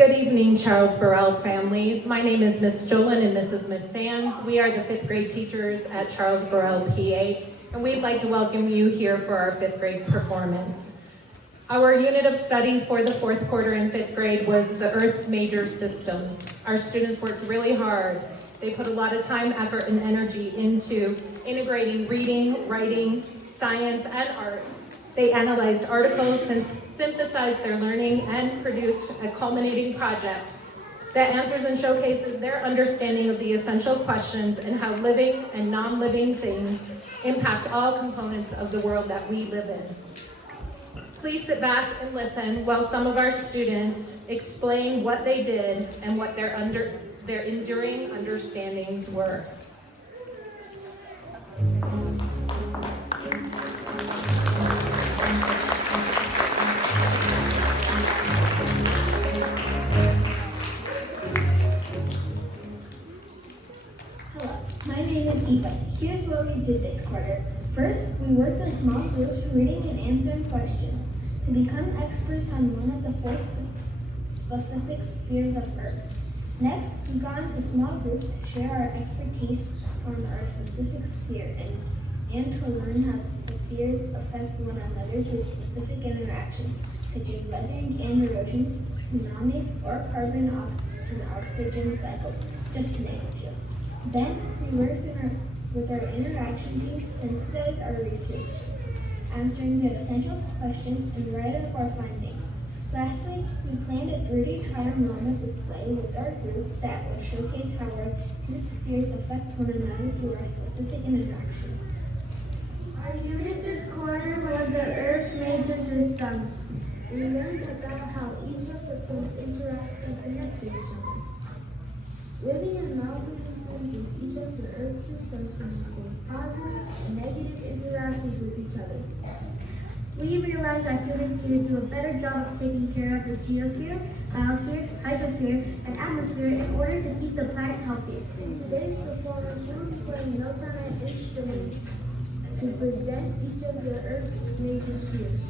Good evening, Charles Burrell families. My name is Miss Jolin and this is Miss Sands. We are the 5th grade teachers at Charles Burrell K-8, and we'd like to welcome you here for our 5th grade performance. Our unit of study for the 4th quarter in 5th grade was the Earth's major systems. Our students worked really hard. They put a lot of time, effort, and energy into integrating reading, writing, science, and art. They analyzed articles, synthesized their learning, and produced a culminating project that answers and showcases their understanding of the essential questions and how living and non-living things impact all components of the world that we live in. Please sit back and listen while some of our students explain what they did and what their enduring understandings were. Hello, my name is Eva. Here's what we did this quarter. First, we worked in small groups reading and answering questions to become experts on one of the 4 specific spheres of Earth. Next, we got into small groups to share our expertise on our specific sphere and to learn how spheres affect one another through specific interactions, such as weathering and erosion, tsunamis, or carbon and oxygen cycles, just to name a few. Then, we worked with our interaction team to synthesize our research, answering the essential questions and write up our findings. Lastly, we planned a 3D trial display with our group that would showcase how our 2 spheres affect one another through our specific interaction. Our unit this quarter was the Earth's major systems. We learned about how each of the things interact and connect to each other. Living and non-living things in each of the Earth's systems can have both positive and negative interactions with each other. We realized that humans need to do a better job of taking care of the geosphere, biosphere, hydrosphere, and atmosphere in order to keep the planet healthy. In today's performance, we will be playing notes on our instruments to present each of the Earth's major spheres.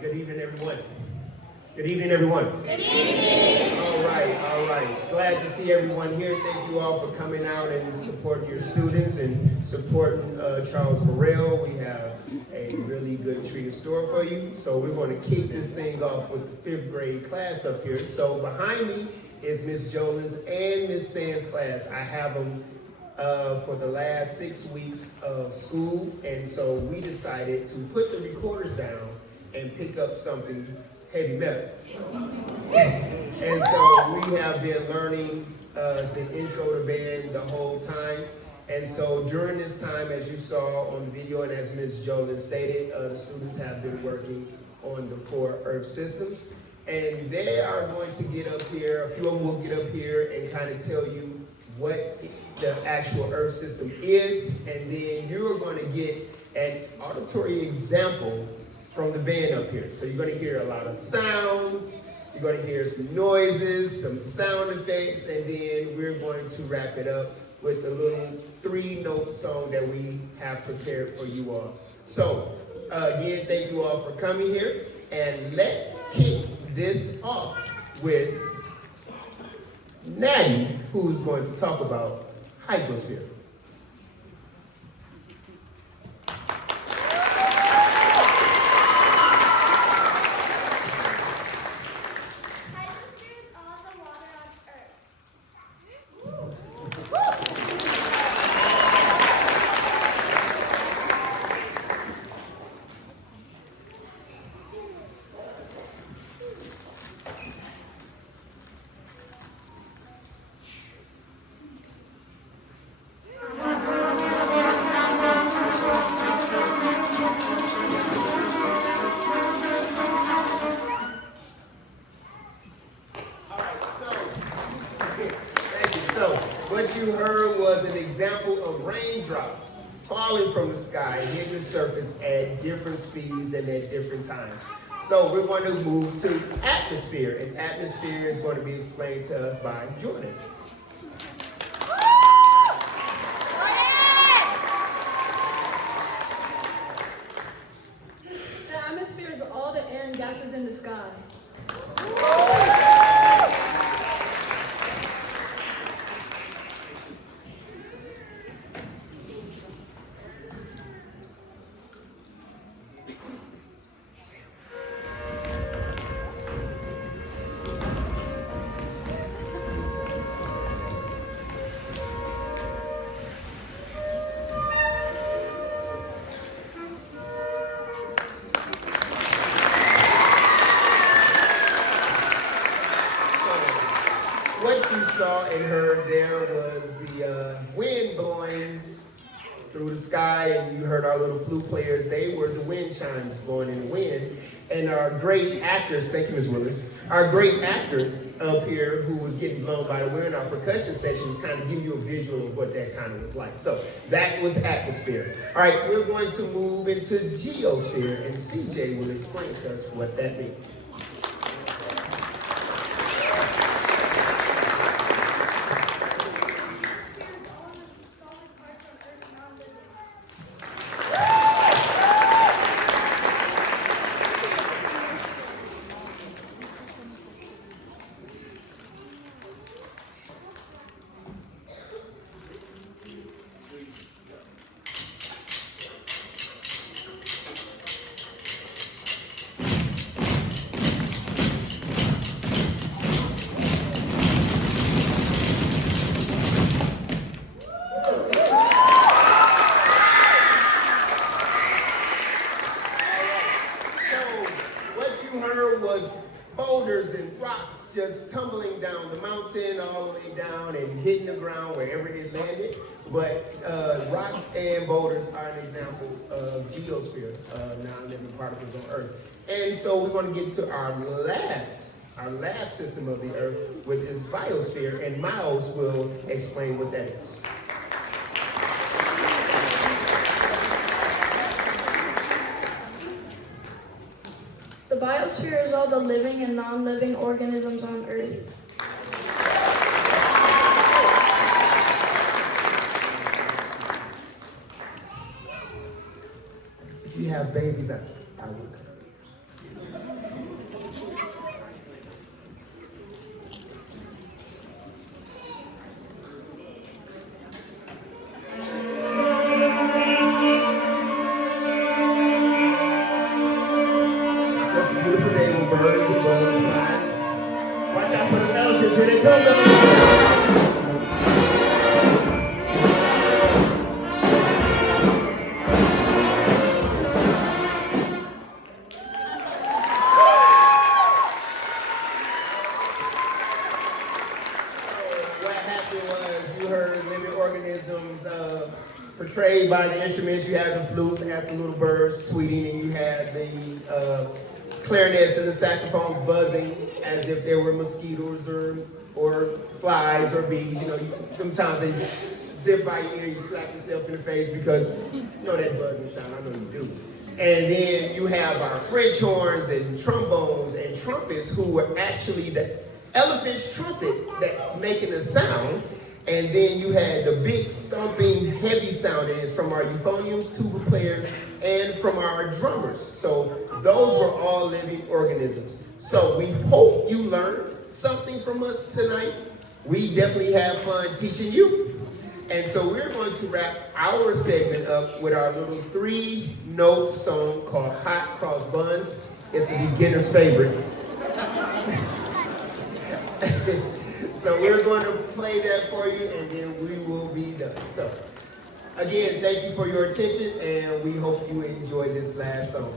Good evening, everyone. Good evening, everyone. Good evening. All right. Glad to see everyone here. Thank you all for coming out and supporting your students and supporting Charles Burrell. We have a really good treat in store for you. So we're going to kick this thing off with the 5th grade class up here. So behind me is Miss Jolin's and Miss Sands' class. I have them for the last 6 weeks of school. And so we decided to put the recorders down and pick up something heavy metal. And so we have been learning the intro to band the whole time. And so during this time, as you saw on the video and as Ms. Jolin stated, the students have been working on the 4 Earth systems. And they are going to get up here, a few of them will get up here and kind of tell you what the actual Earth system is. And then you're going to get an auditory example from the band up here. So you're going to hear a lot of sounds, you're going to hear some noises, some sound effects, and then we're going to wrap it up with a little 3-note song that we have prepared for you all. So again, thank you all for coming here, and let's kick this off with Natty, who's going to talk about hydrosphere. What you heard was an example of raindrops falling from the sky and hitting the surface at different speeds and at different times. So we're going to move to atmosphere, and atmosphere is going to be explained to us by Jordan. The atmosphere is all the air and gases in the sky. What you saw and heard there was the wind blowing through the sky, and you heard our little flute players. They were the wind chimes blowing in the wind. And our great actors, thank you, Ms. Willis, our great actors up here who was getting blown by the wind, our percussion sections kind of give you a visual of what that kind of was like. So that was atmosphere. All right, we're going to move into geosphere, and CJ will explain to us what that means. Was boulders and rocks just tumbling down the mountain all the way down and hitting the ground wherever it landed. But rocks and boulders are an example of geosphere, non-living particles on Earth. And so we're going to get to our last system of the Earth, which is biosphere, and Miles will explain what that is. The biosphere is all the living and non-living organisms on Earth. If you have babies, I will cut ears. Birds and bugs fly. Watch out for the elephants, here they come. What happened was you heard living organisms portrayed by the instruments. You had the flutes, as the little birds tweeting, and you had the clarinets and the saxophones buzzing as if there were mosquitoes or flies or bees. You know, sometimes they zip by your ear, you slap yourself in the face because you know that buzzing sound. I know you do. And then you have our French horns and trombones and trumpets, who were actually the elephant's trumpet that's making the sound. And then you had the big stomping heavy sound, and it's from our euphoniums, tuba players, and from our drummers. So those were all living organisms. So we hope you learned something from us tonight. We definitely have fun teaching you. And so we're going to wrap our segment up with our little 3-note song called Hot Cross Buns. It's a beginner's favorite. So we're going to play that for you, and then we will be done. So again, thank you for your attention, and we hope you enjoy this last song.